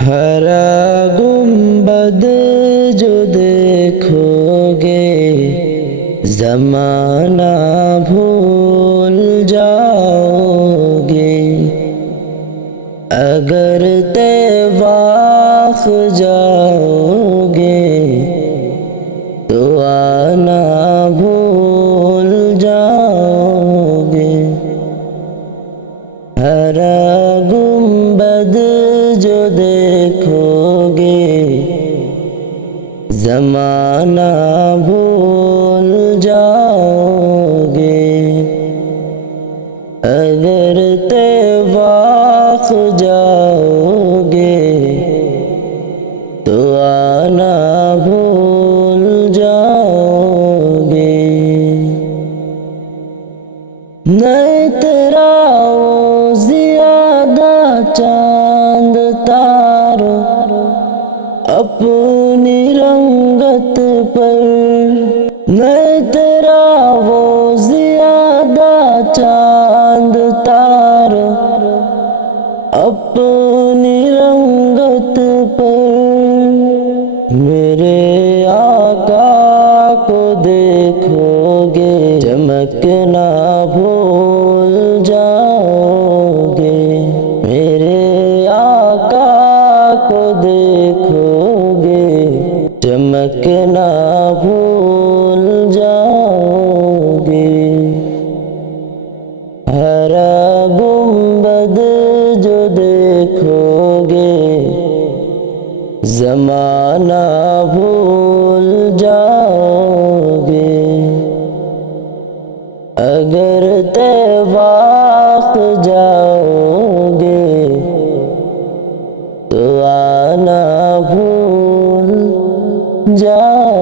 ہرا گنبد جو دیکھوگے زمانہ بھول جاؤ گے، اگر طیواخ جاؤ گے تو آنا بھول جاؤ گے۔ ہرا گنبد جو دیکھو گے زمانہ بھول جاؤ گے، اگر طیواخ جاؤ گے تو آنا بھول جاؤ گے۔ نہیں تیرا وہ زیادہ چاند تارو اپنی رنگت پر، نہیں تیرا وہ زیادہ چاند تارو اپنی رنگت پر، میرے آقا کو دیکھو گے چمکنا بھول جاؤ گے، میرے آقا کو دیکھو گے چمکنا بھول جاؤ گے۔ ہرا گنبد جو دیکھو گے زمانہ بھول جاؤ گے، اگر طیواخ جاؤ گے تو آنا بھول جاؤ